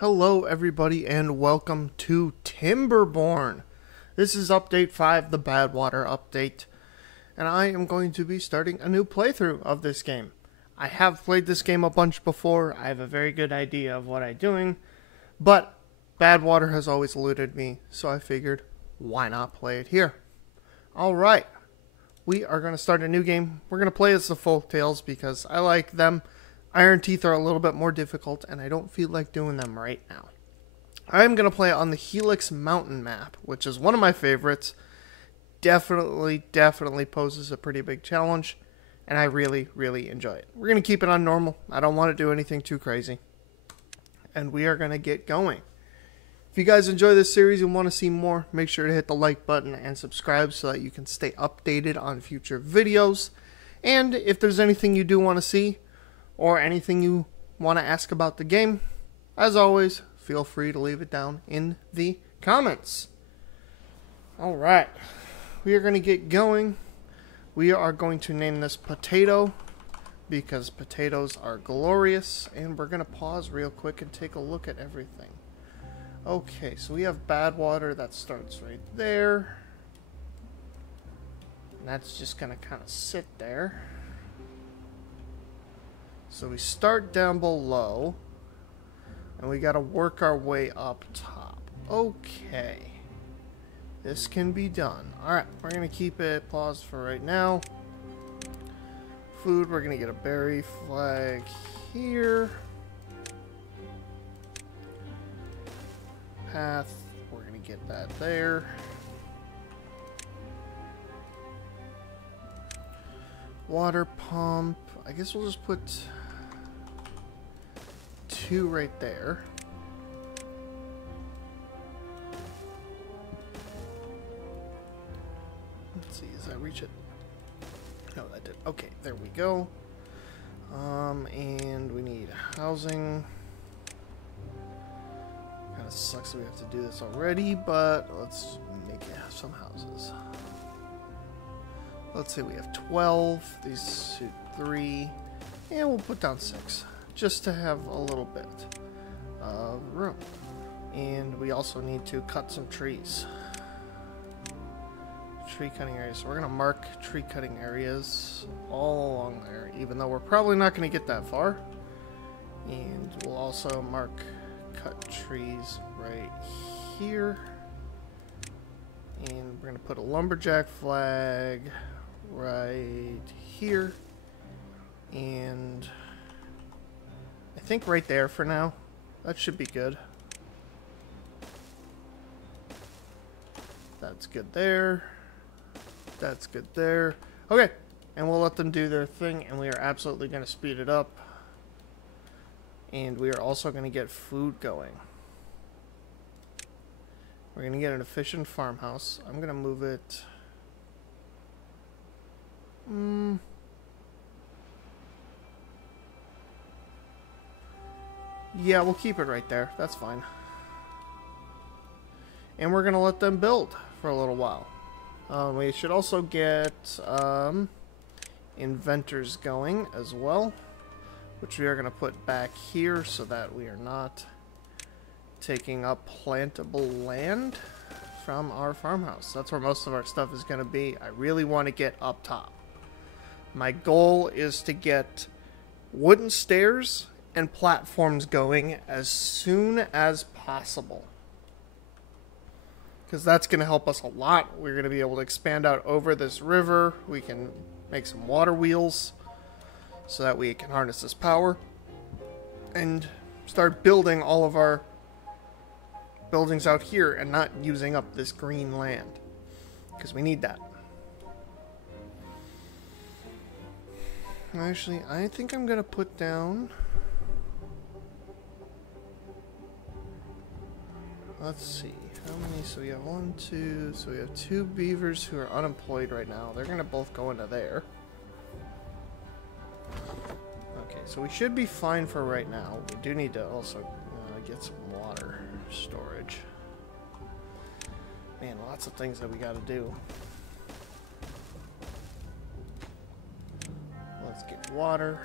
Hello everybody and welcome to Timberborn. This is update 5, the Badwater update, and I am going to be starting a new playthrough of this game. I have played this game a bunch before, I have a very good idea of what I'm doing, but Badwater has always eluded me, so I figured, why not play it here? Alright, we are going to start a new game. We're going to play as the Folktales because I like them. Iron Teeth are a little bit more difficult, and I don't feel like doing them right now. I'm going to play on the Helix mountain map, which is one of my favorites. Definitely poses a pretty big challenge, and I really enjoy it. We're going to keep it on normal. I don't want to do anything too crazy. And we are going to get going. If you guys enjoy this series and want to see more, make sure to hit the like button and subscribe so that you can stay updated on future videos. And if there's anything you do want to see, or anything you want to ask about the game, as always, feel free to leave it down in the comments. Alright, we are going to get going. We are going to name this Potato, because potatoes are glorious, and we're going to pause real quick and take a look at everything. Okay, so we have Badwater, that starts right there. And that's just going to kind of sit there. So we start down below, and we got to work our way up top. Okay. This can be done. Alright, we're going to keep it paused for right now. Food, we're going to get a berry flag here. Path, we're going to get that there. Water pump, I guess we'll just put 2 right there. Let's see, does that reach it? No, that did. Okay, there we go. And we need housing. Kind of sucks that we have to do this already, but let's make it have some houses. Let's say we have 12. These suit 3. And we'll put down 6. Just to have a little bit of room. And we also need to cut some trees. Tree cutting areas. So we're going to mark tree cutting areas all along there, even though we're probably not going to get that far. And we'll also mark cut trees right here. And we're going to put a lumberjack flag right here. And I think right there for now. That should be good. That's good there. That's good there. Okay. And we'll let them do their thing, and we are absolutely going to speed it up. And we are also going to get food going. We're going to get an efficient farmhouse. I'm going to move it. Yeah, we'll keep it right there. That's fine. And we're going to let them build for a little while. We should also get inventors going as well, which we are going to put back here so that we are not taking up plantable land from our farmhouse. That's where most of our stuff is going to be. I really want to get up top. My goal is to get wooden stairs and platforms going as soon as possible, because that's going to help us a lot. We're going to be able to expand out over this river. We can make some water wheels so that we can harness this power and start building all of our buildings out here and not using up this green land, because we need that. Actually, I think I'm going to put down... Let's see, how many? So we have 1, 2, so we have 2 beavers who are unemployed right now. They're going to both go into there. Okay, so we should be fine for right now. We do need to also get some water storage. Man, lots of things that we got to do. Let's get water.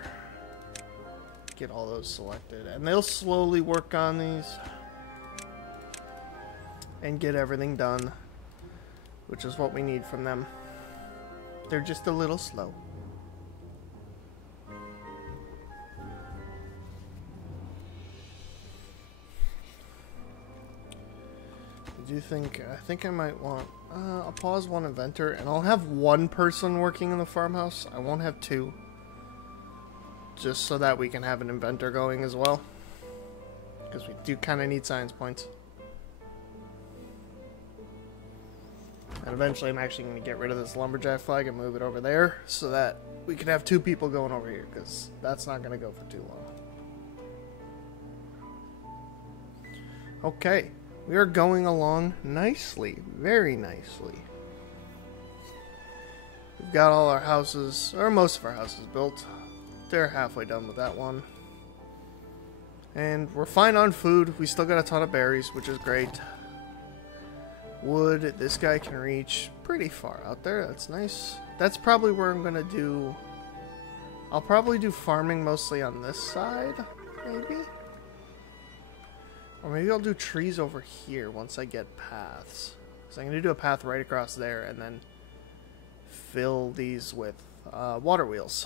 get all those selected. And they'll slowly work on these and get everything done, which is what we need from them. They're just a little slow. I think I might want, I'll pause one inventor, and I'll have one person working in the farmhouse. I won't have two. Just so that we can have an inventor going as well. Because we do kind of need science points. And eventually I'm actually going to get rid of this lumberjack flag and move it over there, so that we can have two people going over here, because that's not going to go for too long. Okay. We are going along nicely, very nicely. We've got all our houses, or most of our houses built. They're halfway done with that one. And we're fine on food. We still got a ton of berries, which is great. Wood, this guy can reach pretty far out there. That's nice. That's probably where I'm going to do... I'll probably do farming mostly on this side, maybe? Or maybe I'll do trees over here once I get paths. So I'm going to do a path right across there and then fill these with water wheels.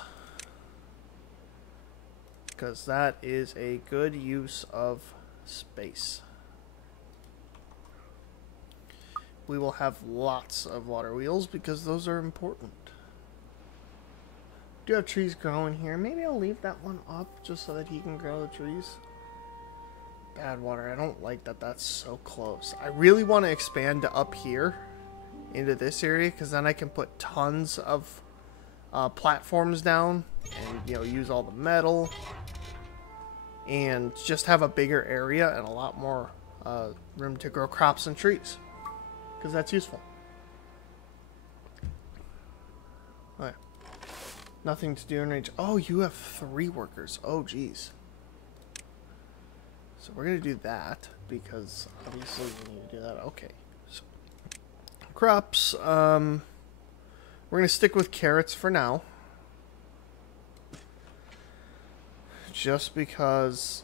Because that is a good use of space. We will have lots of water wheels because those are important. Do have trees growing here. Maybe I'll leave that one up just so that he can grow the trees. Bad water. I don't like that that's so close. I really want to expand up here into this area because then I can put tons of platforms down and, you know, use all the metal and just have a bigger area and a lot more room to grow crops and trees because that's useful. Alright. Nothing to do in range. Oh, you have 3 workers. Oh, geez. So we're going to do that, because obviously we need to do that. Okay. So, crops. We're going to stick with carrots for now. Just because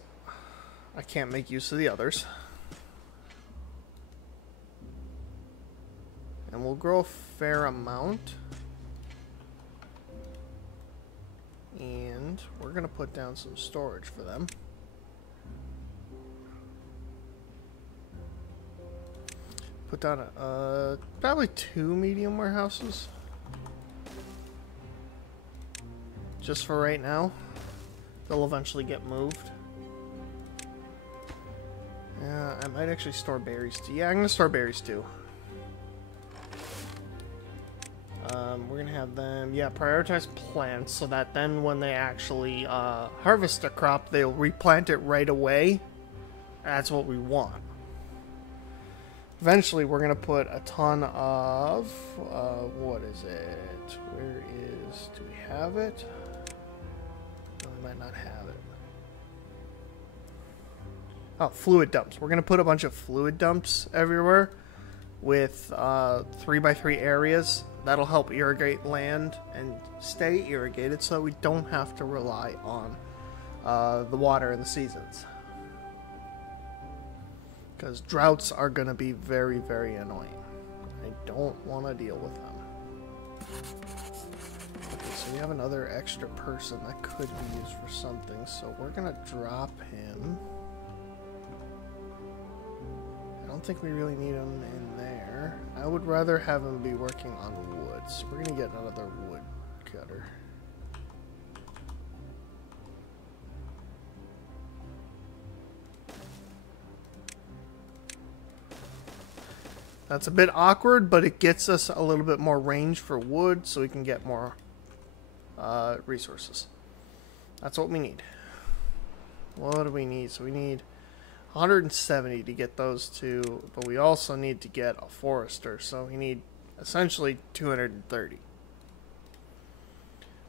I can't make use of the others. And we'll grow a fair amount. And we're going to put down some storage for them. Put down probably 2 medium warehouses. Just for right now. They'll eventually get moved. Yeah, I might actually store berries too. Yeah, I'm going to store berries too. We're going to have them, yeah, prioritize plants so that then when they actually harvest a crop, they'll replant it right away. That's what we want. Eventually, we're going to put a ton of, what is it? Where is, do we have it? No, we might not have it. Oh, fluid dumps. We're going to put a bunch of fluid dumps everywhere with 3x3 areas. That'll help irrigate land and stay irrigated so we don't have to rely on the water in the seasons. Because droughts are going to be very, very annoying. I don't want to deal with them. Okay, so we have another extra person that could be used for something. So we're going to drop him. I don't think we really need him in there. I would rather have him be working on wood. So we're going to get another wood cutter. That's a bit awkward, but it gets us a little bit more range for wood so we can get more resources. That's what we need. What do we need? So we need 170 to get those two, but we also need to get a forester, so we need essentially 230.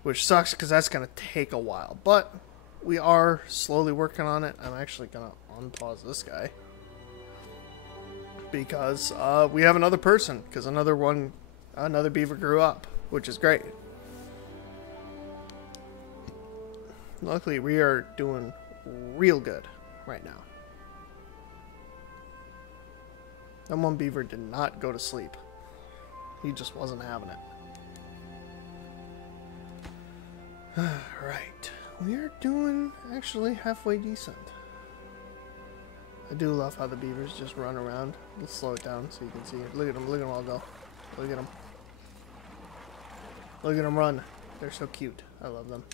Which sucks because that's going to take a while, but we are slowly working on it. I'm actually going to unpause this guy. Because we have another person, because another beaver grew up, which is great. Luckily, we are doing real good right now. That one beaver did not go to sleep. He just wasn't having it. Alright. We are doing actually halfway decent. I do love how the beavers just run around. Let's slow it down so you can see it. Look at them. Look at them all go. Look at them. Look at them run. They're so cute. I love them.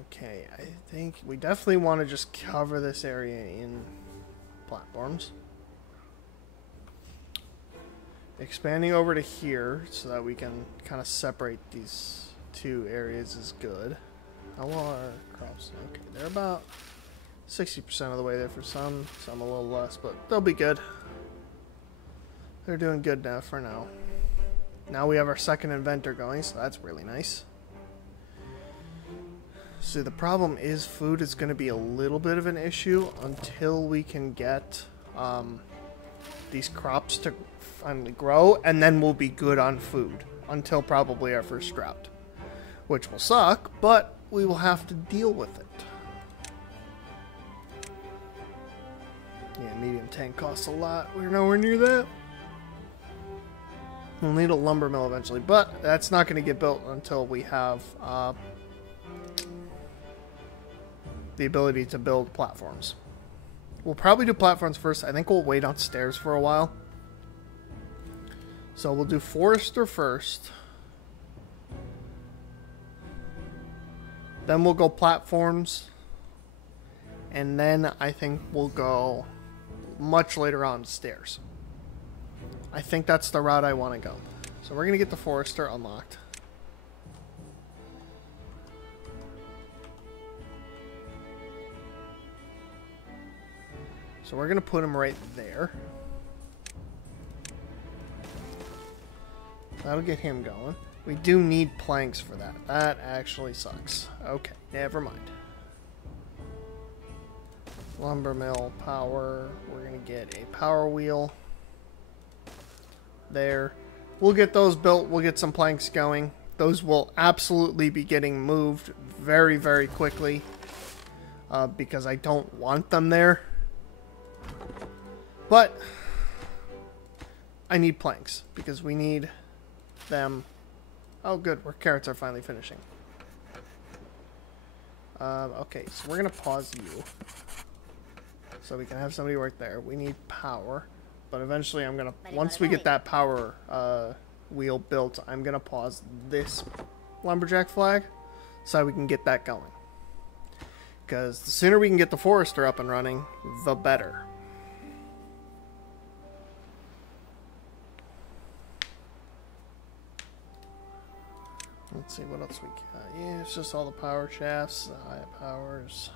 Okay, I think we definitely want to just cover this area in platforms. Expanding over to here so that we can kind of separate these two areas is good. How well are crops? Okay, they're about 60% of the way there for some a little less, but they'll be good. They're doing good now for now. Now we have our second inventor going, so that's really nice. See, the problem is food is going to be a little bit of an issue until we can get these crops to finally grow, and then we'll be good on food until probably our first drought, which will suck, but we will have to deal with it. Yeah, medium tank costs a lot. We're nowhere near that. We'll need a lumber mill eventually, but that's not going to get built until we have the ability to build platforms. We'll probably do platforms first. I think we'll wait on stairs for a while. So we'll do Forester first. Then we'll go platforms. And then I think we'll go much later on stairs. I think that's the route I want to go. So we're going to get the Forester unlocked. So we're going to put him right there. That'll get him going. We do need planks for that. That actually sucks. Okay, never mind. Lumber mill power. We're going to get a power wheel. There. We'll get those built. We'll get some planks going. Those will absolutely be getting moved very, very quickly. Because I don't want them there. But I need planks because we need them. Oh, good. Our carrots are finally finishing. Okay, so we're going to pause you so we can have somebody work there. We need power, but eventually I'm going to, once we get that power wheel built, I'm going to pause this lumberjack flag so we can get that going. Because the sooner we can get the Forester up and running, the better. Let's see what else we got. Yeah, it's just all the power shafts, the high powers.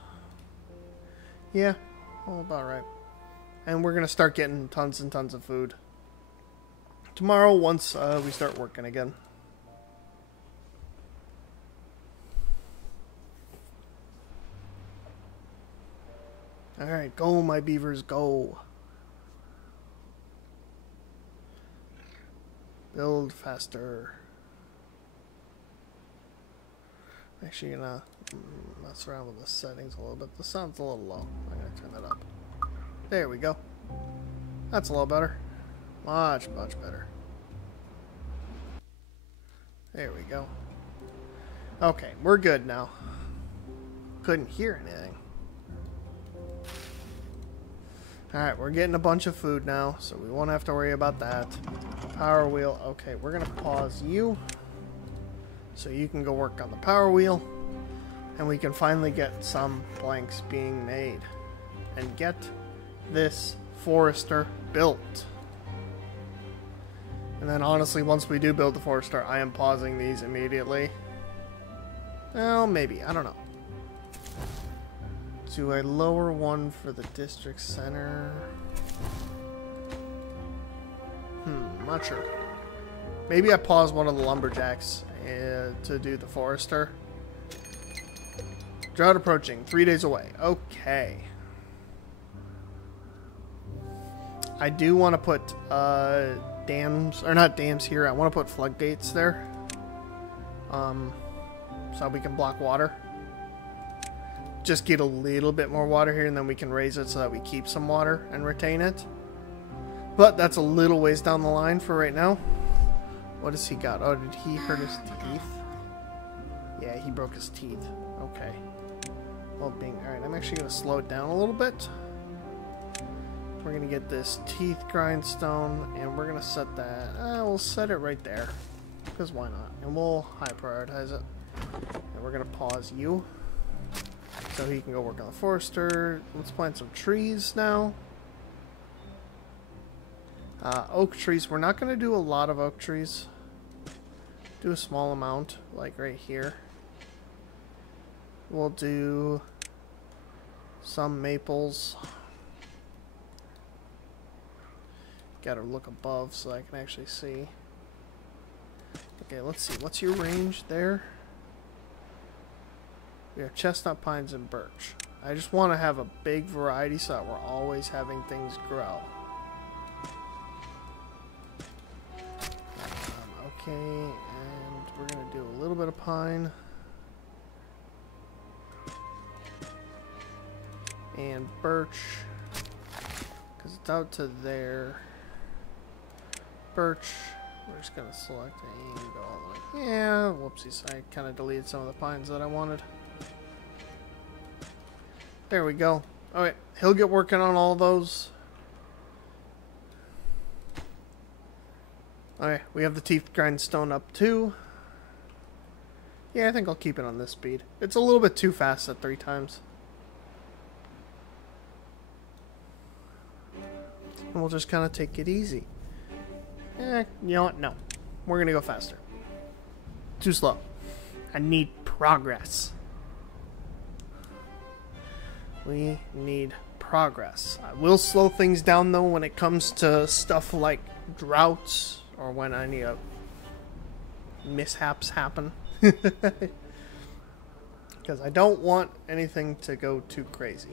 Yeah, all about right. And we're going to start getting tons and tons of food tomorrow once we start working again. Alright, go my beavers, go. Build faster. Actually, gonna mess around with the settings a little bit. The sound's a little low. I'm gonna turn that up. There we go. That's a little better. Much, much better. There we go. Okay, we're good now. Couldn't hear anything. Alright, we're getting a bunch of food now, so we won't have to worry about that. Power wheel. Okay, we're gonna pause you. So you can go work on the power wheel, and we can finally get some planks being made and get this Forester built. And then honestly, once we do build the Forester, I am pausing these immediately. Well, maybe. I don't know. Do I lower one for the district center? Not sure. Maybe I pause one of the lumberjacks to do the Forester. Drought approaching. 3 days away. Okay. I do want to put dams, or not dams here. I want to put floodgates there. so we can block water. Just get a little bit more water here, and then we can raise it so that we keep some water and retain it. But that's a little ways down the line for right now. What has he got? Oh, did he hurt his teeth? Yeah, he broke his teeth. Okay. Well, alright, I'm actually going to slow it down a little bit. We're going to get this teeth grindstone, and we're going to set that. We'll set it right there. Because why not? And we'll high prioritize it. And we're going to pause you. So he can go work on the forester. Let's plant some trees now. Oak trees. We're not going to do a lot of oak trees. Do a small amount, like right here. We'll do some maples. Gotta look above so I can actually see. Okay, let's see. What's your range there? We have chestnut, pines, and birch. I just want to have a big variety so that we're always having things grow. Okay, and we're going to do a little bit of pine. And birch. Because it's out to there. Birch. We're just going to select and go all the way. Yeah, whoopsies. I kind of deleted some of the pines that I wanted. There we go. Alright, he'll get working on all those. Alright, we have the teeth grindstone up too. Yeah, I think I'll keep it on this speed. It's a little bit too fast at 3 times. And we'll just kind of take it easy. You know what? No. We're going to go faster. Too slow. I need progress. We need progress. I will slow things down though when it comes to stuff like droughts or when any mishaps happen. Because I don't want anything to go too crazy.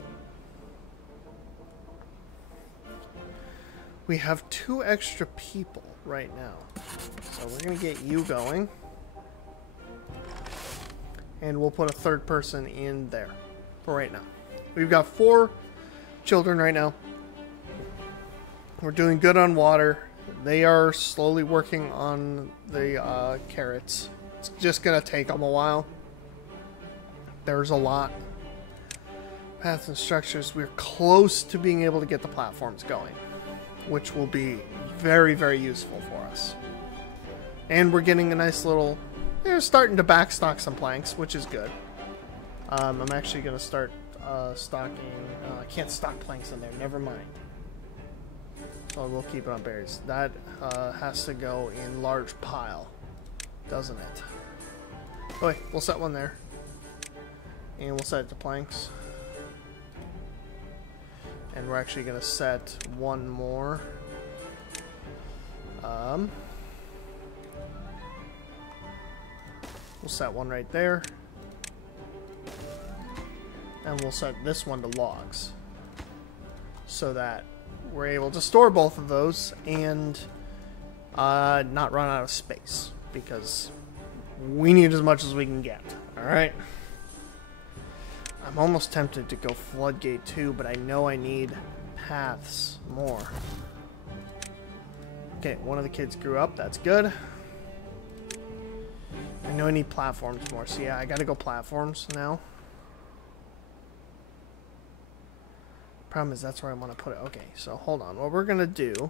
We have 2 extra people right now. So we're going to get you going. And we'll put a 3rd person in there for right now. We've got 4 children right now. We're doing good on water. They are slowly working on the carrots. It's just going to take them a while. There's a lot. Paths and structures. We're close to being able to get the platforms going, which will be very, very useful for us. And we're getting a nice little... They're starting to backstock some planks, which is good. I'm actually going to start stocking... I can't stock planks in there, never mind. So we'll keep it on berries. That has to go in large pile, doesn't it? Oh wait, we'll set one there. And we'll set it to planks. And we're actually going to set one more. We'll set one right there. And we'll set this one to logs. So that we're able to store both of those and not run out of space. Because we need as much as we can get. Alright? I'm almost tempted to go floodgate too, but I know I need paths more. Okay, one of the kids grew up. That's good. I know I need platforms more. So yeah, I gotta go platforms now. Problem is that's where I want to put it. Okay, so hold on. What we're gonna do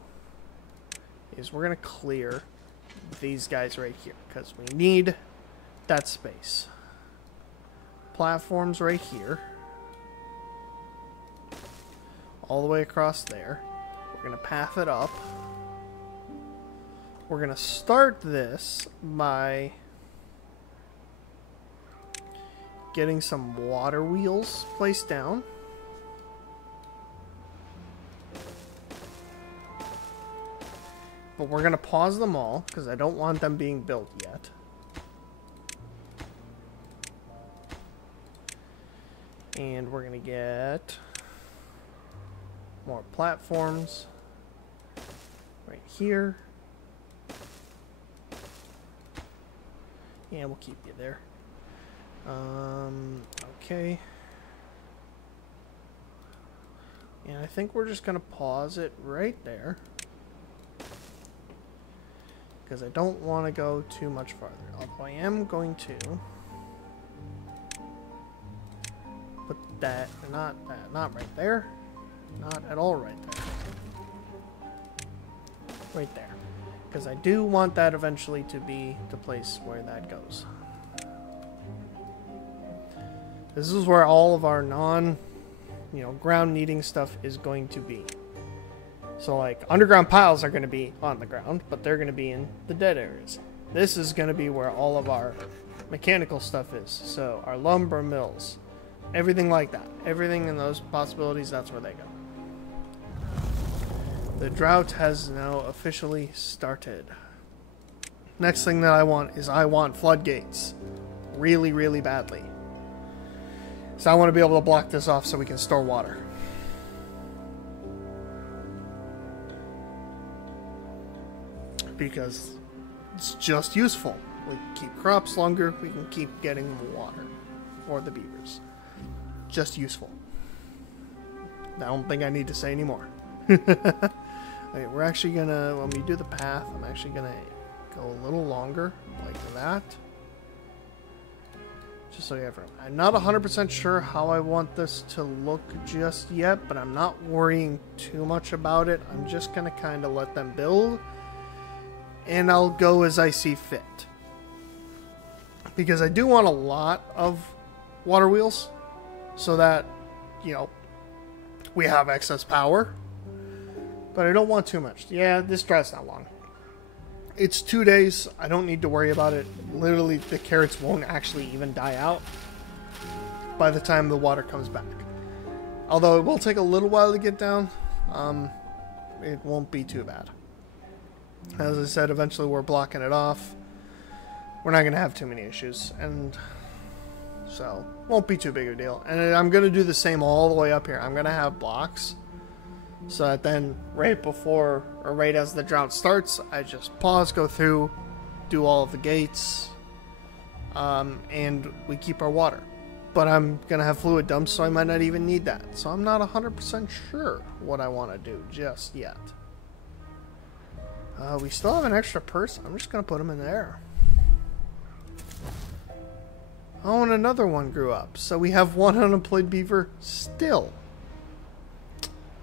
is we're gonna clear these guys right here because we need that space. Platforms right here, all the way across there. We're gonna path it up. We're gonna start this by getting some water wheels placed down. But we're going to pause them all because I don't want them being built yet. And we're going to get more platforms right here. And we'll keep you there. Okay. And I think we're just going to pause it right there. Because I don't want to go too much farther. Although I am going to put that, not right there. Not at all right there. Right there. Because I do want that eventually to be the place where that goes. This is where all of our ground needing stuff is going to be. So like underground piles are going to be on the ground, but they're going to be in the dead areas. This is going to be where all of our mechanical stuff is. So our lumber mills, everything like that. Everything in those possibilities, that's where they go. The drought has now officially started. Next thing that I want floodgates. Really, really badly. So I want to be able to block this off so we can store water. Because it's just useful. We keep crops longer, we can keep getting water for the beavers. Just useful. I don't think I need to say any more. Okay, we're actually gonna, when we do the path, I'm actually gonna go a little longer, like that. Just so you have room. I'm not 100% sure how I want this to look just yet, but I'm not worrying too much about it. I'm just gonna kind of let them build, and I'll go as I see fit. Because I do want a lot of water wheels, so that, we have excess power. But I don't want too much. Yeah, this drive's not long. It's 2 days. I don't need to worry about it. Literally, the carrots won't actually even die out by the time the water comes back. Although it will take a little while to get down, it won't be too bad. As I said, eventually we're blocking it off. We're not going to have too many issues. And so, won't be too big a deal. And I'm going to do the same all the way up here. I'm going to have blocks. So that then, right before, or right as the drought starts, I just pause, go through, do all of the gates, and we keep our water. But I'm going to have fluid dumps, so I might not even need that. So I'm not 100% sure what I want to do just yet. We still have an extra person. I'm just going to put him in there. Oh, and another one grew up. So we have one unemployed beaver still.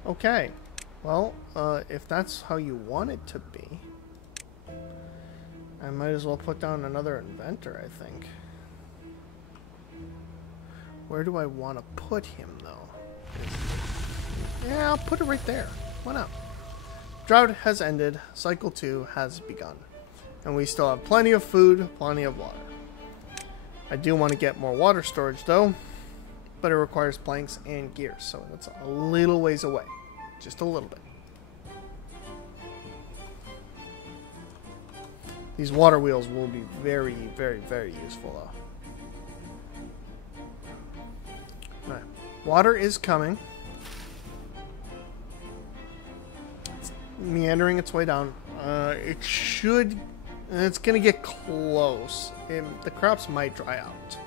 Okay, well, if that's how you want it to be, I might as well put down another inventor, I think. Where do I want to put him, though? Yeah, I'll put it right there. Why not? Drought has ended, cycle 2 has begun, and we still have plenty of food, plenty of water. I do want to get more water storage, though. But it requires planks and gear, so it's a little ways away. Just a little bit. These water wheels will be very, very, very useful, though. Alright. Water is coming. It's meandering its way down. It's going to get close. The crops might dry out.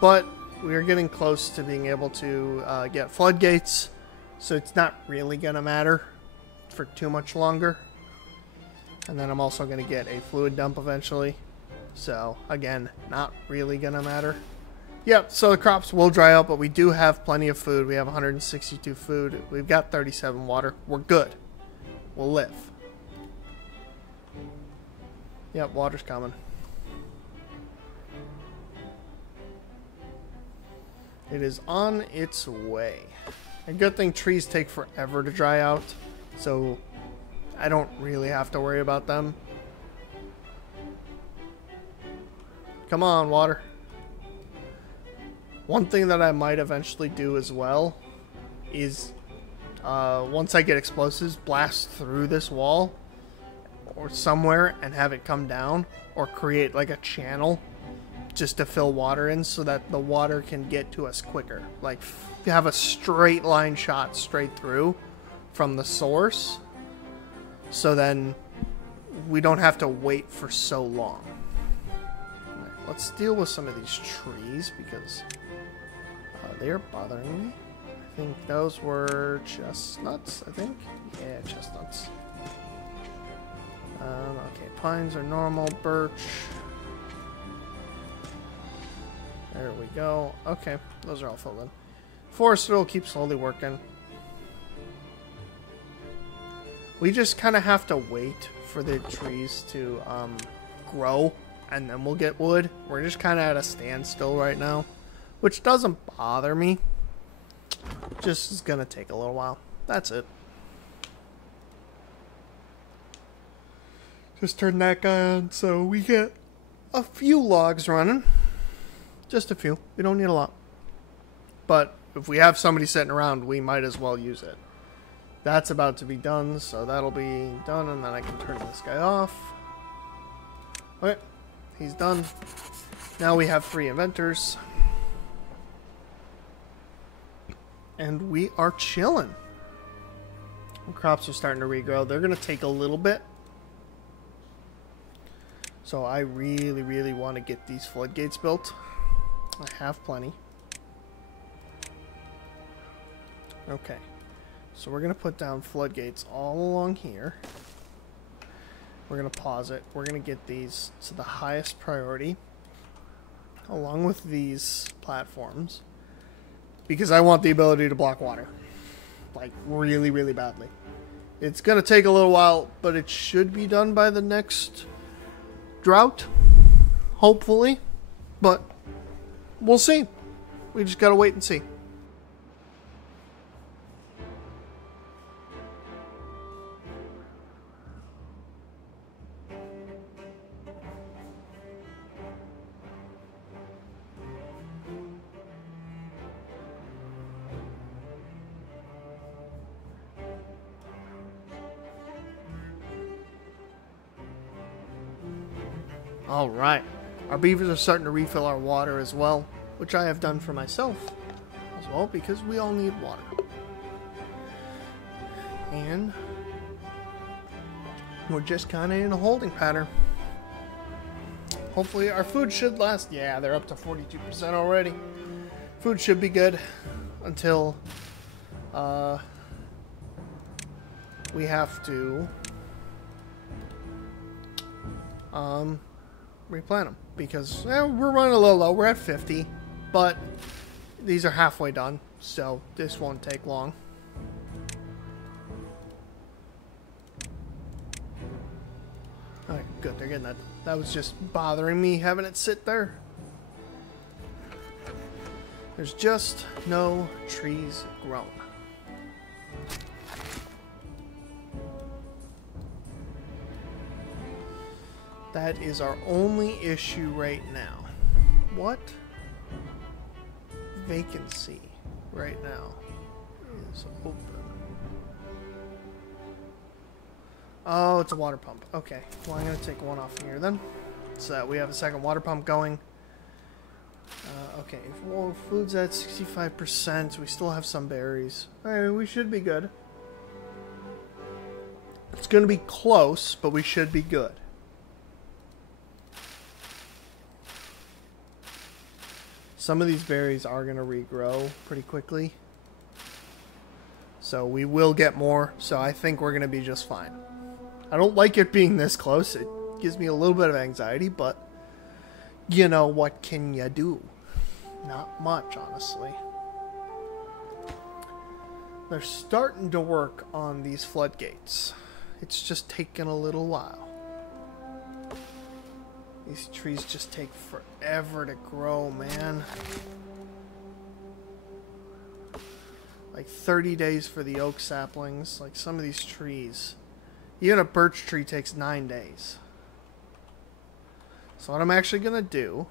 But we are getting close to being able to get floodgates, so it's not really going to matter for too much longer. And then I'm also going to get a fluid dump eventually. So, again, not really going to matter. Yep, so the crops will dry out, but we do have plenty of food. We have 162 food. We've got 37 water. We're good. We'll live. Yep, water's coming. It is on its way. A good thing trees take forever to dry out, so I don't really have to worry about them. Come on, water. One thing that I might eventually do as well is, once I get explosives, blast through this wall or somewhere and have it come down, or create like a channel just to fill water in so that the water can get to us quicker. Like, have a straight line shot straight through from the source, so then we don't have to wait for so long. Right, let's deal with some of these trees because they're bothering me. I think those were chestnuts, I think. Yeah, chestnuts. Okay, pines are normal, birch. There we go. Okay, those are all filled in. Forester will keep slowly working. We just kind of have to wait for the trees to grow, and then we'll get wood. We're just kind of at a standstill right now, which doesn't bother me. Just is gonna take a little while. That's it. Just turn that guy on so we get a few logs running. Just a few. We don't need a lot. But if we have somebody sitting around, we might as well use it. That's about to be done, so that'll be done, and then I can turn this guy off. Okay, he's done. Now we have 3 inventors. And we are chilling. Crops are starting to regrow. They're going to take a little bit. So I really, really want to get these floodgates built. I have plenty. Okay. So we're going to put down floodgates all along here. We're going to pause it. We're going to get these to the highest priority. Along with these platforms. Because I want the ability to block water. Like, really, really badly. It's going to take a little while, but it should be done by the next drought. Hopefully. But we'll see. We just got to wait and see. Alright, our beavers are starting to refill our water as well, which I have done for myself as well, because we all need water. And we're just kind of in a holding pattern. Hopefully our food should last. Yeah, they're up to 42% already. Food should be good until we have to replant them, because we're running a little low. We're at 50, but these are halfway done, so this won't take long. Alright, good, they're getting that. That was just bothering me having it sit there. There's just no trees grown. That is our only issue right now. What vacancy right now is open? Oh, it's a water pump. Okay, well, I'm going to take one off here then, so that we have a second water pump going. Okay, well, food's at 65%. We still have some berries. Alright, we should be good. It's going to be close, but we should be good. Some of these berries are going to regrow pretty quickly. So we will get more. So I think we're going to be just fine. I don't like it being this close. It gives me a little bit of anxiety, but you know, what can you do? Not much, honestly. They're starting to work on these floodgates. It's just taking a little while. These trees just take forever to grow, man. Like 30 days for the oak saplings. Like some of these trees. Even a birch tree takes 9 days. So what I'm actually going to do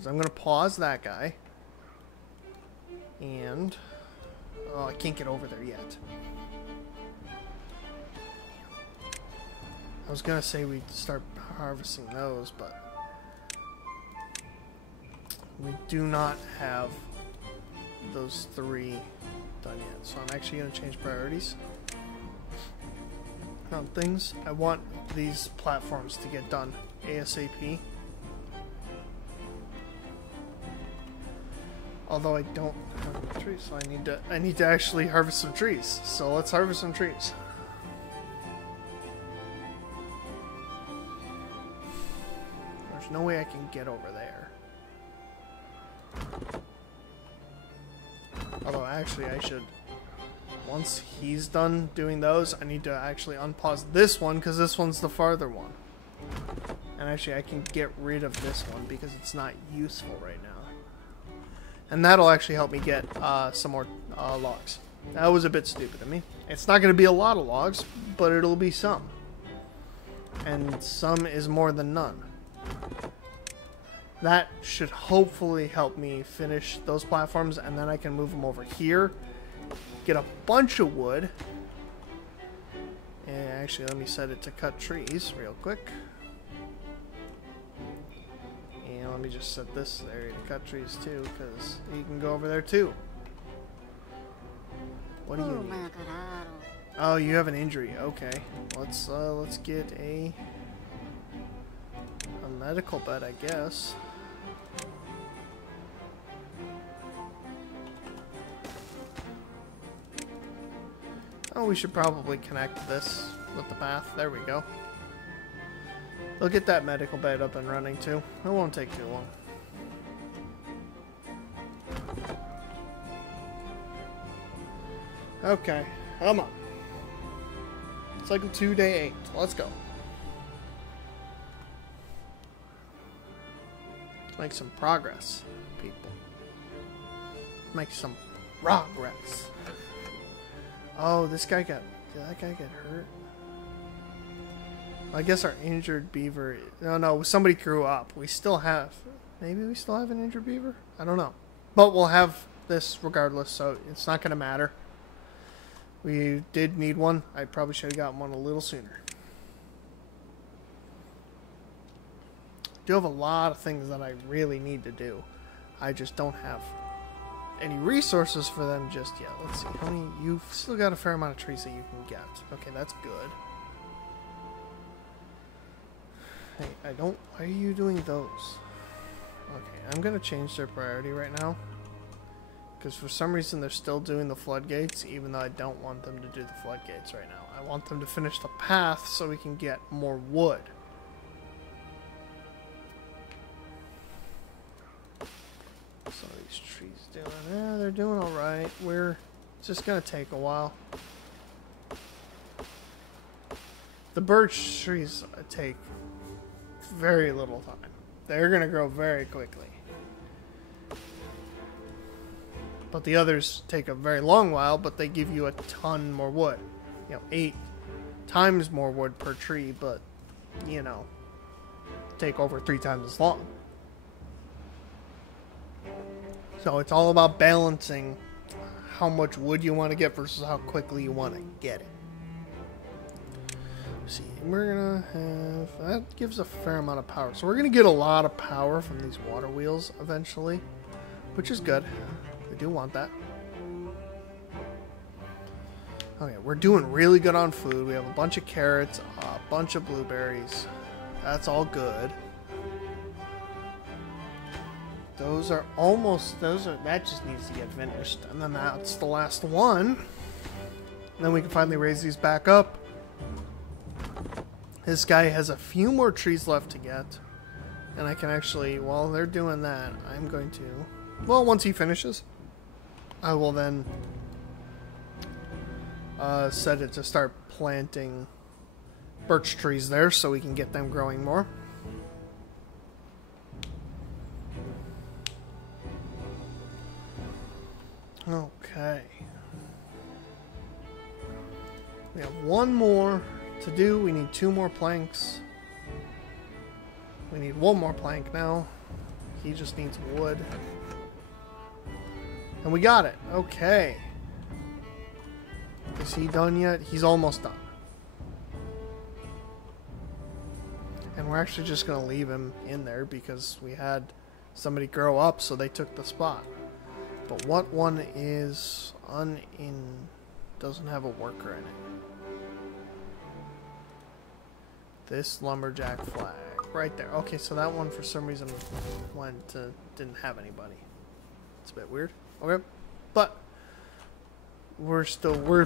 is I'm going to pause that guy. And oh, I can't get over there yet. I was going to say we'd start harvesting those, but we do not have those 3 done yet. So I'm actually going to change priorities on things. I want these platforms to get done ASAP. Although I don't have any trees, so I need to actually harvest some trees. So let's harvest some trees. There's no way I can get over there. Although actually I should, once he's done doing those, I need to actually unpause this one because this one's the farther one. And actually I can get rid of this one because it's not useful right now. And that'll actually help me get some more logs. That was a bit stupid of me. It's not going to be a lot of logs, but it'll be some. And some is more than none. That should hopefully help me finish those platforms, and then I can move them over here, get a bunch of wood. And actually, let me set it to cut trees real quick. And let me just set this area to cut trees too, because you can go over there too. What do you need? Oh, you have an injury. Okay, let's get a medical bed, I guess. Oh, we should probably connect this with the path. There we go. They'll get that medical bed up and running too. It won't take too long. Okay, come on. Cycle 2, day 8. Let's go. Make some progress, people. Make some progress. Oh, this guy got... Did that guy get hurt? I guess our injured beaver... No, somebody grew up. We still have... Maybe we still have an injured beaver? I don't know. But we'll have this regardless, so it's not going to matter. We did need one. I probably should have gotten one a little sooner. Do have a lot of things that I really need to do. I just don't have any resources for them just yet. Let's see. How many? You've still got a fair amount of trees that you can get. Okay, that's good. Hey, I don't... Why are you doing those? Okay, I'm going to change their priority right now. Because for some reason they're still doing the floodgates, even though I don't want them to do the floodgates right now. I want them to finish the path so we can get more wood. So these trees doing... Yeah, they're doing alright. It's just going to take a while. The birch trees take very little time. They're going to grow very quickly. But the others take a very long while, but they give you a ton more wood. 8 times more wood per tree, but, take over 3 times as long. So it's all about balancing how much wood you want to get versus how quickly you want to get it. Let's see, we're going to have... That gives a fair amount of power. So we're going to get a lot of power from these water wheels eventually, which is good. We do want that. Okay, we're doing really good on food. We have a bunch of carrots, a bunch of blueberries. That's all good. That just needs to get finished. And then that's the last one. And then we can finally raise these back up. This guy has a few more trees left to get. And I can actually, while they're doing that, I'm going to... Well, once he finishes, I will then set it to start planting birch trees there so we can get them growing more. Okay. We have one more to do. We need 2 more planks. We need 1 more plank now. He just needs wood. And we got it. Okay. Is he done yet? He's almost done. And we're actually just going to leave him in there because we had somebody grow up, so they took the spot. But what one is doesn't have a worker in it? This lumberjack flag right there. Okay, so that one for some reason didn't have anybody. It's a bit weird. Okay. But we're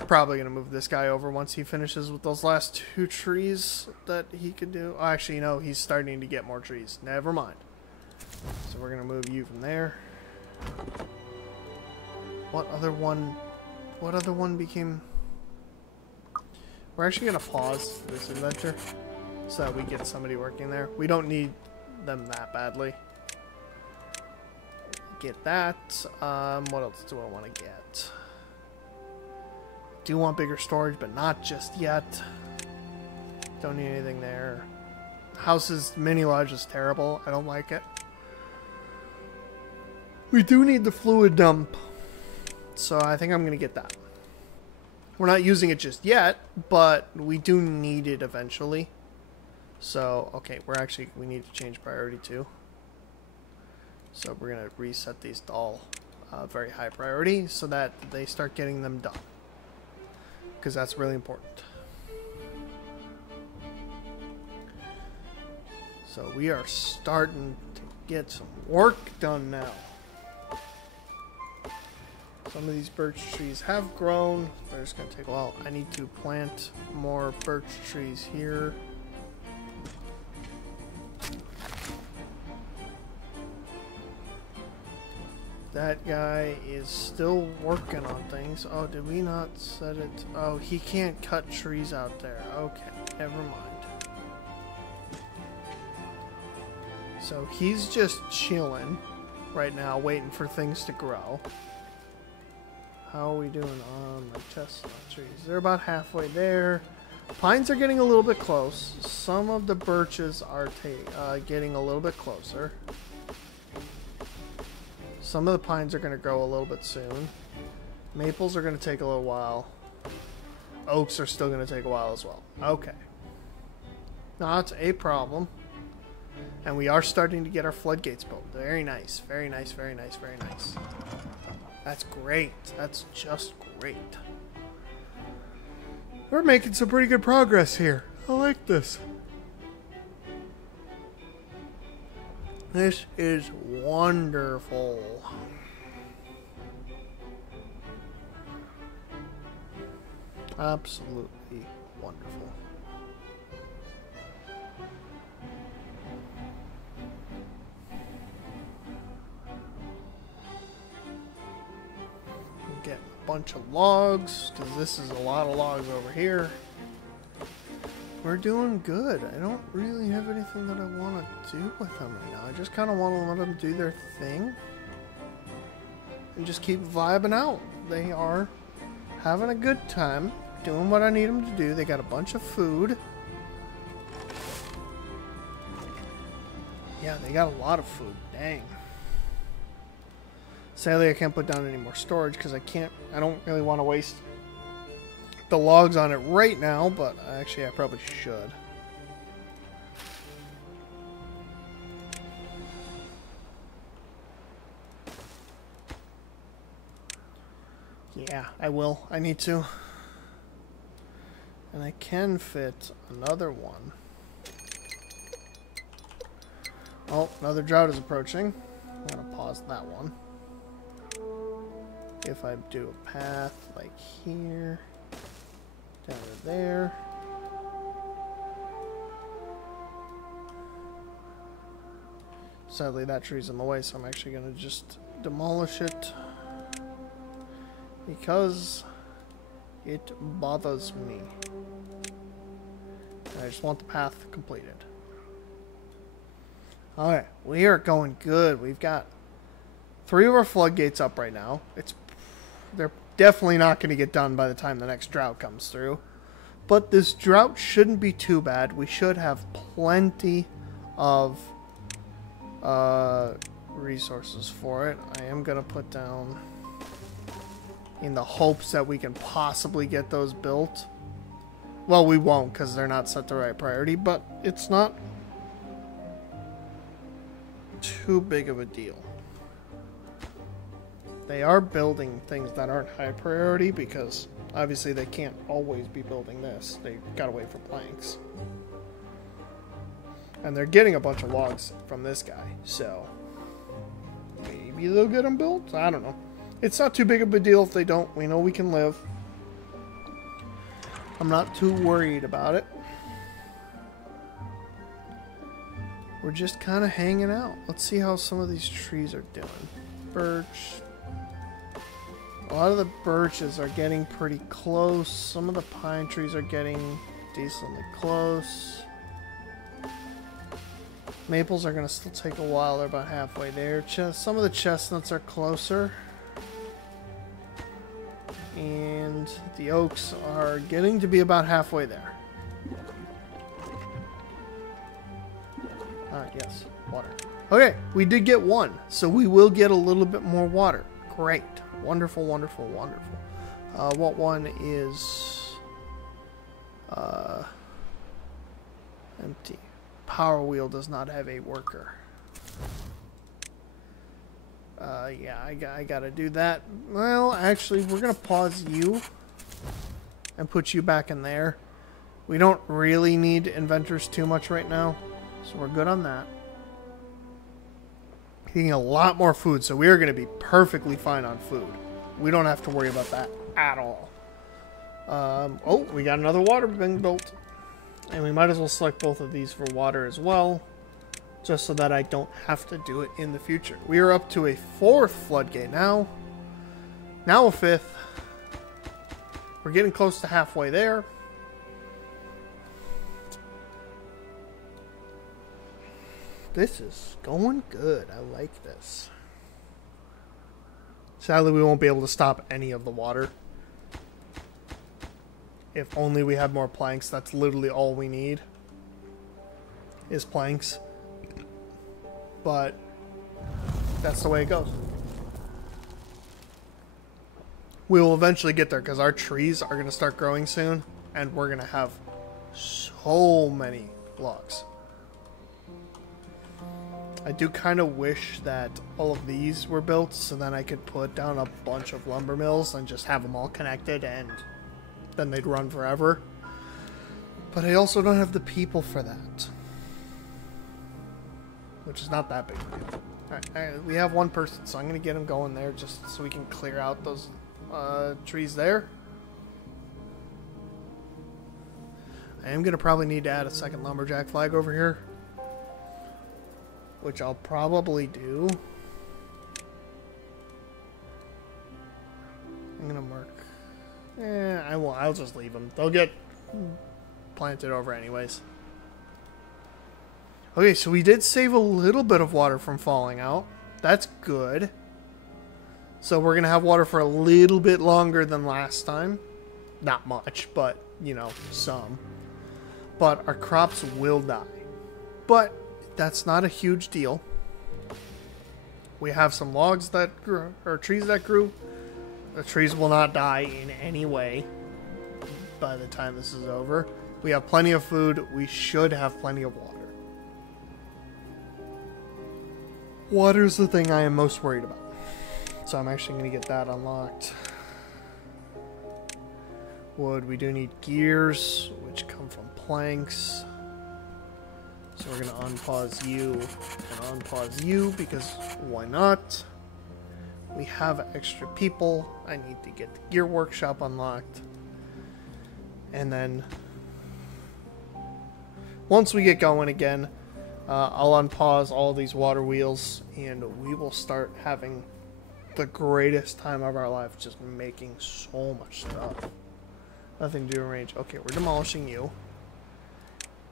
probably going to move this guy over once he finishes with those last 2 trees that he could do. Oh, actually, no, he's starting to get more trees. Never mind. So we're going to move you from there. What other one became... We're actually going to pause this adventure so that we get somebody working there. We don't need them that badly. Get that. What else do I want to get? Do want bigger storage, but not just yet. Don't need anything there. House's mini lodge is terrible. I don't like it. We do need the fluid dump, so I think I'm gonna get that. We're not using it just yet, but we do need it eventually. So okay, we need to change priority too. So we're gonna reset these to all very high priority so that they start getting them done. Because that's really important. So we are starting to get some work done now. Some of these birch trees have grown. They're just going to take a while. I need to plant more birch trees here. That guy is still working on things. Oh, did we not set it? Oh, he can't cut trees out there. Okay, never mind. So he's just chilling right now, waiting for things to grow. How are we doing on my chestnut trees? They're about halfway there. Pines are getting a little bit close. Some of the birches are getting a little bit closer. Some of the pines are going to grow a little bit soon. Maples are going to take a little while. Oaks are still going to take a while as well. Okay. Not a problem. And we are starting to get our floodgates built. Very nice. Very nice, very nice, very nice. That's great. That's just great. We're making some pretty good progress here. I like this. This is wonderful. Absolutely wonderful. Get a bunch of logs, because this is a lot of logs over here. We're doing good. I don't really have anything that I want to do with them right now. I just kind of want to let them do their thing and just keep vibing out. They are having a good time, doing what I need them to do. They got a bunch of food. Yeah, they got a lot of food. Dang. Sadly, I can't put down any more storage because I don't really want to waste the logs on it right now, but actually I probably should. Yeah, I will. I need to. And I can fit another one. Oh, another drought is approaching. I'm going to pause that one. If I do a path like here, down to there. Sadly, that tree's in the way, so I'm actually going to just demolish it because it bothers me. I just want the path completed. Alright, we are going good. We've got 3 of our floodgates up right now. They're definitely not going to get done by the time the next drought comes through. But this drought shouldn't be too bad. We should have plenty of resources for it. I am going to put down in the hopes that we can possibly get those built. Well, we won't because they're not set the right priority, but it's not too big of a deal. They are building things that aren't high priority because obviously they can't always be building this. They gotta wait for planks. And they're getting a bunch of logs from this guy, so we maybe they'll get them built. I don't know. It's not too big of a deal if they don't. We know we can live. I'm not too worried about it. We're just kind of hanging out. Let's see how some of these trees are doing. Birch. A lot of the birches are getting pretty close. Some of the pine trees are getting decently close. Maples are going to still take a while. They're about halfway there. Some of the chestnuts are closer. And the oaks are getting to be about halfway there. Yes, water. Okay, we did get one, so we will get a little bit more water. Great. Wonderful, wonderful, wonderful. What one is empty? Power wheel does not have a worker. Yeah, I gotta do that. Well, actually, we're gonna pause you and put you back in there. We don't really need inventors too much right now, so we're good on that. Eating a lot more food, so we are going to be perfectly fine on food. We don't have to worry about that at all. Oh, we got another water being built. And we might as well select both of these for water as well, just so that I don't have to do it in the future. We are up to a 4th floodgate now. Now a 5th. We're getting close to halfway there. This is going good. I like this. Sadly, we won't be able to stop any of the water. If only we had more planks. That's literally all we need. Is planks. But that's the way it goes. We will eventually get there because our trees are going to start growing soon. And we're going to have so many logs. I do kind of wish that all of these were built so then I could put down a bunch of lumber mills and just have them all connected and then they'd run forever. But I also don't have the people for that. Which is not that big of a deal. Alright, we have one person, so I'm going to get him going there just so we can clear out those trees there. I am going to probably need to add a second lumberjack flag over here. Which I'll probably do. I'm gonna mark. I won't. I'll just leave them. They'll get planted over anyways. Okay, so we did save a little bit of water from falling out. That's good. So we're gonna have water for a little bit longer than last time. Not much, but you know, some. But our crops will die. But that's not a huge deal. We have some logs that grew, or trees that grew. The trees will not die in any way by the time this is over. We have plenty of food. We should have plenty of water. Water's the thing I am most worried about. So I'm actually going to get that unlocked. Wood, we do need gears, which come from planks. So we're going to unpause you and unpause you because why not? We have extra people. I need to get the gear workshop unlocked. And then once we get going again, I'll unpause all these water wheels and we will start having the greatest time of our life just making so much stuff. Nothing to do in range. Okay, we're demolishing you.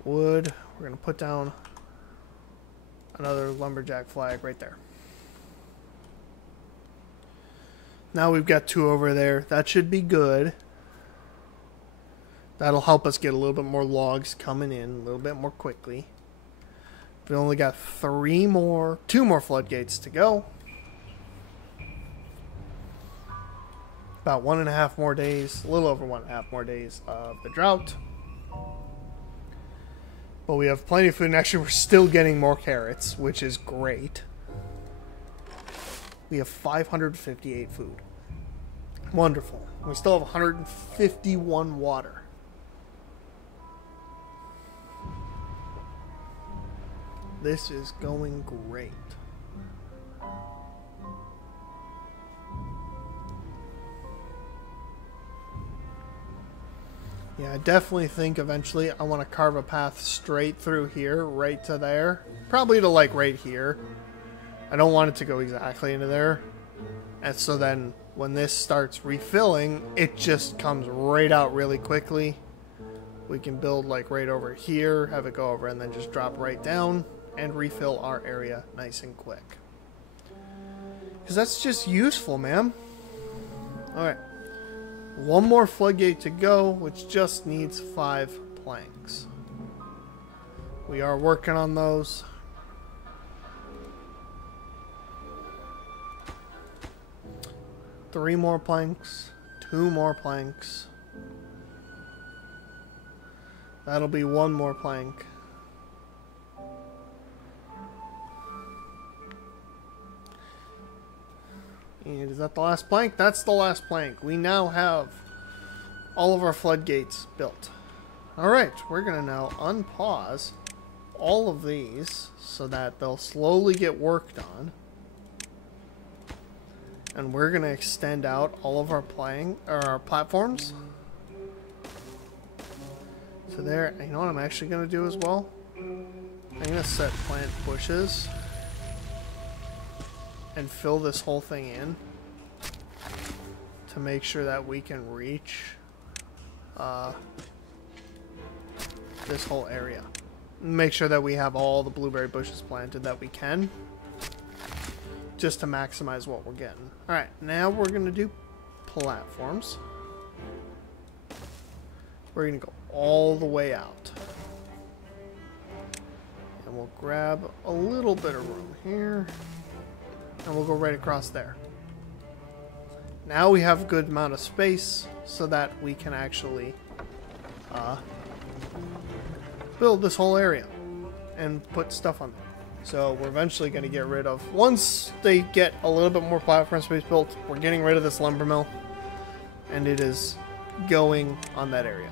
Wood. We're going to put down another lumberjack flag right there. Now we've got 2 over there. That should be good. That'll help us get a little bit more logs coming in a little bit more quickly. We only got 2 more floodgates to go. About 1.5 more days, a little over 1.5 more days of the drought. But we have plenty of food, and actually we're still getting more carrots, which is great. We have 558 food. Wonderful. We still have 151 water. This is going great. Yeah, I definitely think eventually I want to carve a path straight through here, right to there. Probably to like right here. I don't want it to go exactly into there. And so then when this starts refilling, it just comes right out really quickly. We can build like right over here, have it go over and then just drop right down and refill our area nice and quick. Because that's just useful, man. Alright. One more floodgate to go, which just needs 5 planks. We are working on those. Three more planks. 2 more planks. That'll be 1 more plank. And is that the last plank? That's the last plank. We now have all of our floodgates built. Alright, we're going to now unpause all of these so that they'll slowly get worked on. And we're going to extend out all of our platforms. So there, you know what I'm actually going to do as well? I'm going to set plant bushes and fill this whole thing in to make sure that we can reach this whole area. Make sure that we have all the blueberry bushes planted that we can, just to maximize what we're getting. Alright, now we're going to do platforms. We're going to go all the way out. And we'll grab a little bit of room here. And we'll go right across there. Now we have a good amount of space so that we can actually build this whole area and put stuff on there. So we're eventually going to get rid of, once they get a little bit more platform space built, we're getting rid of this lumber mill. And it is going on that area.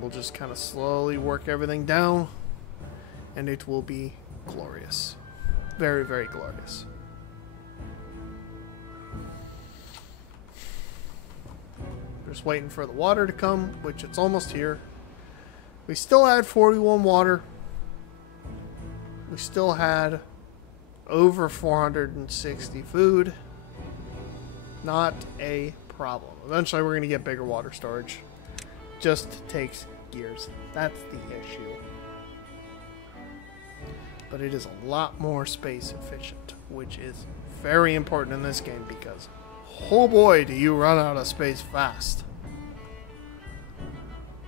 We'll just kind of slowly work everything down, and it will be glorious. Very, very glorious. Just waiting for the water to come, which it's almost here. We still had 41 water. We still had over 460 food. Not a problem. Eventually we're going to get bigger water storage. Just takes years. That's the issue. But it is a lot more space efficient, which is very important in this game because, oh boy, do you run out of space fast.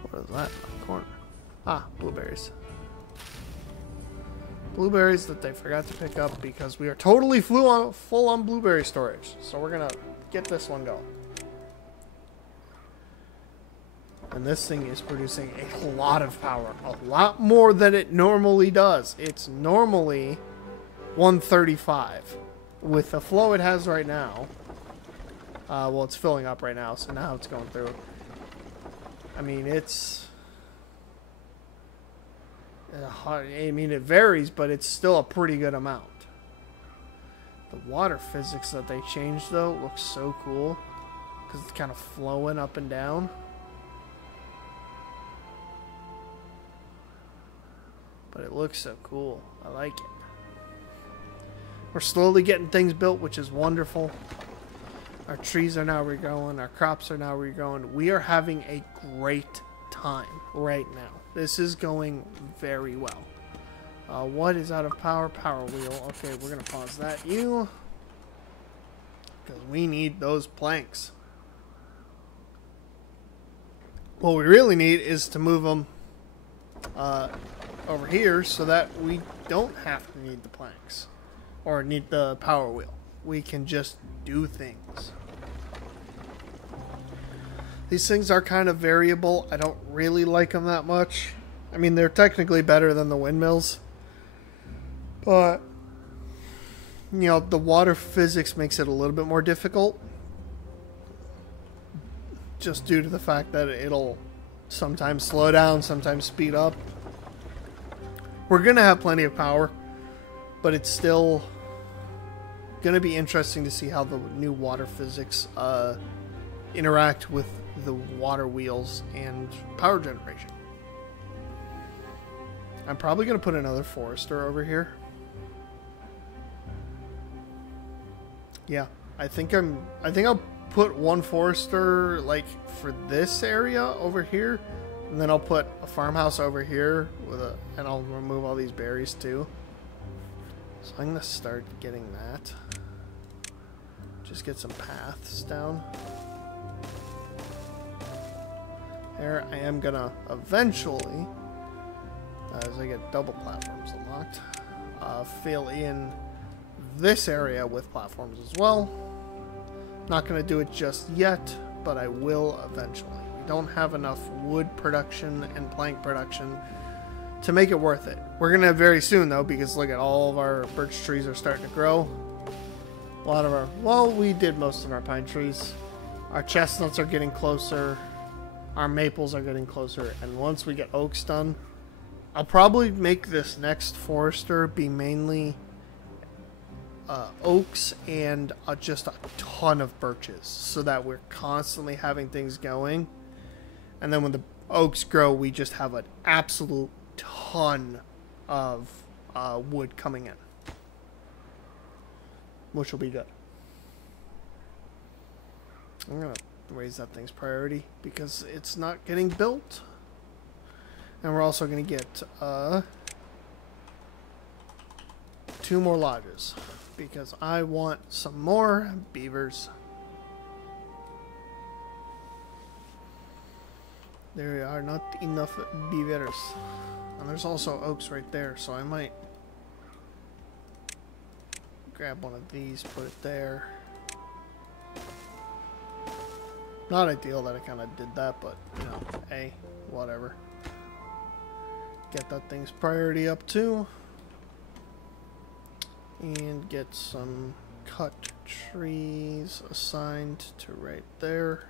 What is that in the corner? Ah, blueberries. Blueberries that they forgot to pick up because we are totally full on blueberry storage. So we're going to get this one going. And this thing is producing a lot of power. A lot more than it normally does. It's normally 135. With the flow it has right now. Well, it's filling up right now, so now it's going through. I mean, it's... I mean, it varies, but it's still a pretty good amount. The water physics that they changed, though, looks so cool. Because it's kind of flowing up and down. But it looks so cool. I like it. We're slowly getting things built, which is wonderful. Our trees are now regrowing. Our crops are now regrowing. We are having a great time right now. This is going very well. What is out of power? Power wheel. Okay, we're going to pause that. Because we need those planks. What we really need is to move them over here so that we don't have to need the planks or need the power wheel. We can just do things. These things are kind of variable. I don't really like them that much. I mean, they're technically better than the windmills, but you know, the water physics makes it a little bit more difficult just due to the fact that it'll sometimes slow down, sometimes speed up. We're gonna have plenty of power, but it's still going to be interesting to see how the new water physics interact with the water wheels and power generation. I'm probably going to put another forester over here. Yeah, I think I'll put one forester like for this area over here, and then I'll put a farmhouse over here and I'll remove all these berries too. So I'm going to start getting that. Just get some paths down. There, I am going to eventually, as I get double platforms unlocked, fill in this area with platforms as well. Not going to do it just yet, but I will eventually. We don't have enough wood production and plank production to make it worth it. We're going to have very soon, though, because look at all of our birch trees are starting to grow. A lot of our, well, we did most of our pine trees. Our chestnuts are getting closer. Our maples are getting closer. And once we get oaks done, I'll probably make this next forester be mainly oaks and just a ton of birches, so that we're constantly having things going. And then when the oaks grow, we just have an absolute ton of wood coming in, which will be good. I'm gonna raise that thing's priority because it's not getting built. And we're also gonna get 2 more lodges because I want some more beavers. There are not enough beavers. And there's also oaks right there, so I might grab one of these, put it there. Not ideal that I kind of did that, but, you know, hey, whatever. Get that thing's priority up too. And get some cut trees assigned to right there.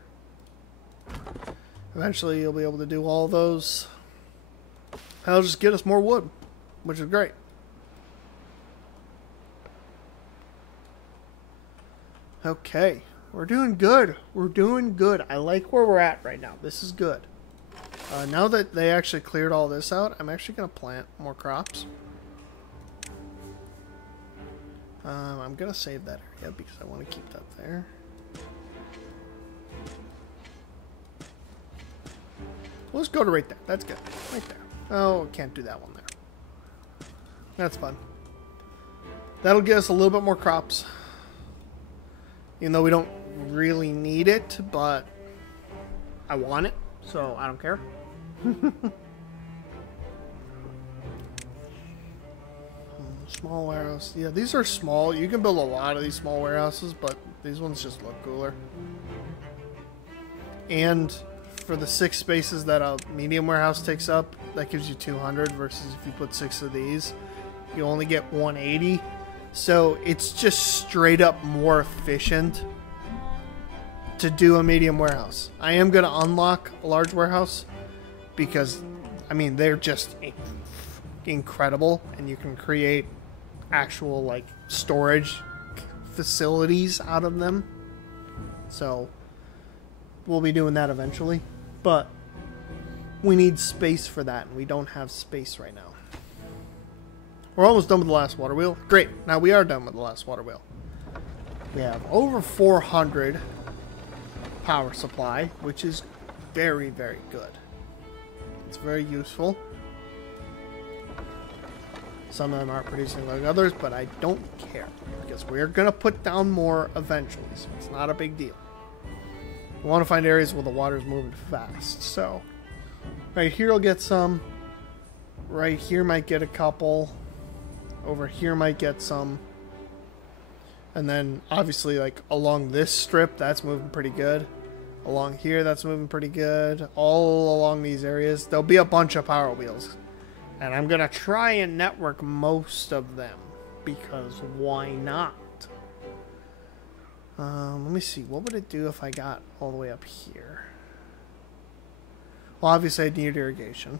Eventually you'll be able to do all those. That'll just get us more wood, which is great. Okay, we're doing good. We're doing good. I like where we're at right now. This is good. Now that they actually cleared all this out, I'm actually going to plant more crops. I'm going to save that area because I want to keep that there. Let's go to right there. That's good. Right there. Oh, can't do that one there. That's fun. That'll get us a little bit more crops. Even though we don't really need it, but I want it, so I don't care. Small warehouse. Yeah, these are small. You can build a lot of these small warehouses, but these ones just look cooler. And for the 6 spaces that a medium warehouse takes up, that gives you 200 versus if you put 6 of these, you only get 180. So it's just straight up more efficient to do a medium warehouse. I am going to unlock a large warehouse because, I mean, they're just incredible, and you can create actual like storage facilities out of them. So we'll be doing that eventually, but we need space for that, and we don't have space right now. We're almost done with the last water wheel. Great. Now we are done with the last water wheel. We have over 400 power supply, which is very, very good. It's very useful. Some of them aren't producing like others, but I don't care because we're going to put down more eventually, so it's not a big deal. We want to find areas where the water's moving fast. So right here will get some. Right here might get a couple. Over here might get some. And then obviously like along this strip, that's moving pretty good. Along here, that's moving pretty good. All along these areas, there'll be a bunch of power wheels. And I'm going to try and network most of them because why not? Let me see. What would it do if I got all the way up here? Well, obviously I'd need irrigation.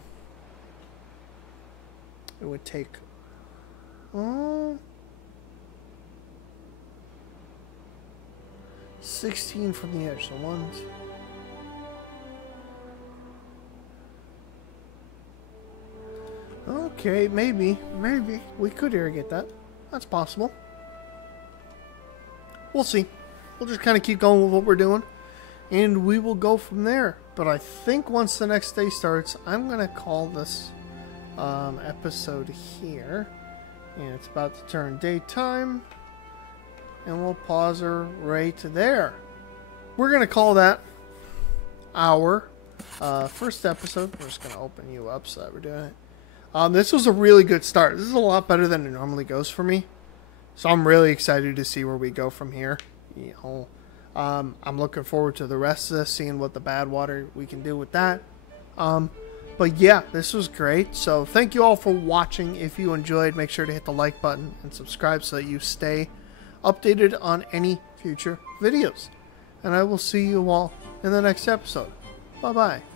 It would take... 16 from the edge. So 1, 2. Okay, maybe we could irrigate that. That's possible. We'll see. We'll just kind of keep going with what we're doing, and we will go from there. But I think once the next day starts, I'm gonna call this episode here, and it's about to turn daytime, and we'll pause her right there. We're gonna call that our first episode. We're just gonna open you up so that we're doing it. This was a really good start. This is a lot better than it normally goes for me, so I'm really excited to see where we go from here. You know, I'm looking forward to the rest of this, seeing what the bad water we can do with that. But yeah, this was great. So thank you all for watching. If you enjoyed, make sure to hit the like button and subscribe so that you stay updated on any future videos. And I will see you all in the next episode. Bye-bye.